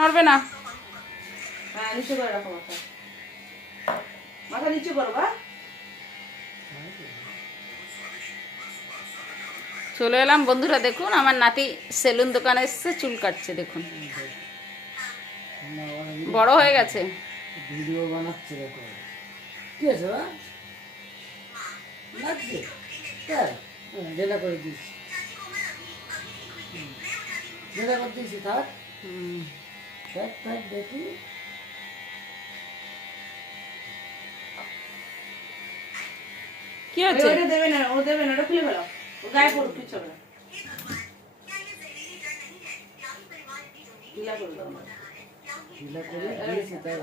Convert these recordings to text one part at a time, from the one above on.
নড়বে না। হ্যাঁ নিচে করে রাখো মাথা, মাথা নিচে করো বা। চলে এলাম বন্ধুরা, দেখুন আমার নাতি সেলুন দোকানে এসছে, চুল কাটছে দেখুন, বড় হয়ে গেছে। ভিডিও বানাচ্ছে দেখো। কি আছে বা লাগছে তাই ঢেলা করে দিয়েছি, ঢেলা করে দিয়েছি। থাক থাক থাক দেখি। কি হচ্ছে? ওটা দেবে না, ও দেবে না, ওটা খুলে ফেলো, ও গায়ে পড়ুক, কিছু হবে না। ঢিলা করে দাও না। ঢিলা করে দিয়েছি তাই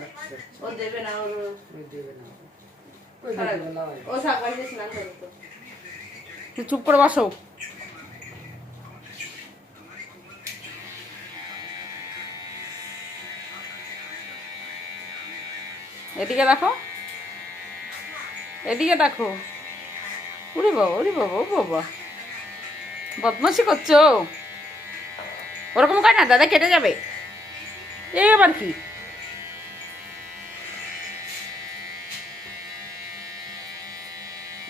ও দেবে না, ওর দেবে না। ওই দেখো লাগাই। ও সকালে যে স্নান করে তো। তুই চুপ করে বসো। এদিকে দেখো, এদিকে দেখো। উরে বাবা, উরে বাবা, ও বাবা, বদমাশি করছো। ওরকম কর না, দাদা কেটে যাবে। এ আবার কি?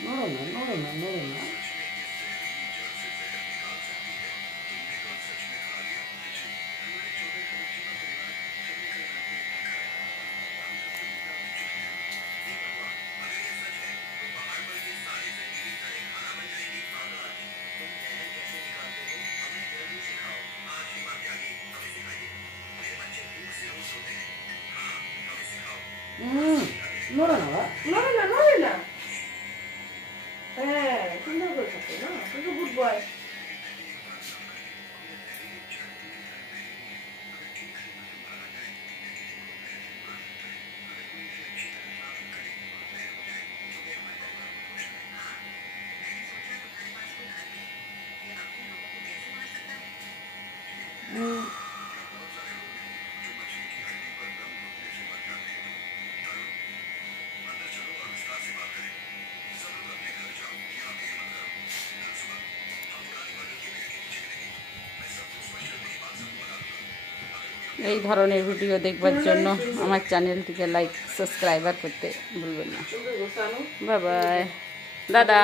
নড়ো না নড়ো না নড়ো না। নড়ো না বা। নড়ে না, নড়ে না। হ্যাঁ সুন্দর করে থাকে না, কিন্তু গুড বয়। এই ধরনের ভিডিও দেখবার জন্য আমার চ্যানেলটিকে লাইক সাবস্ক্রাইবার করতে ভুলবেন না। বাই বাই দাদা।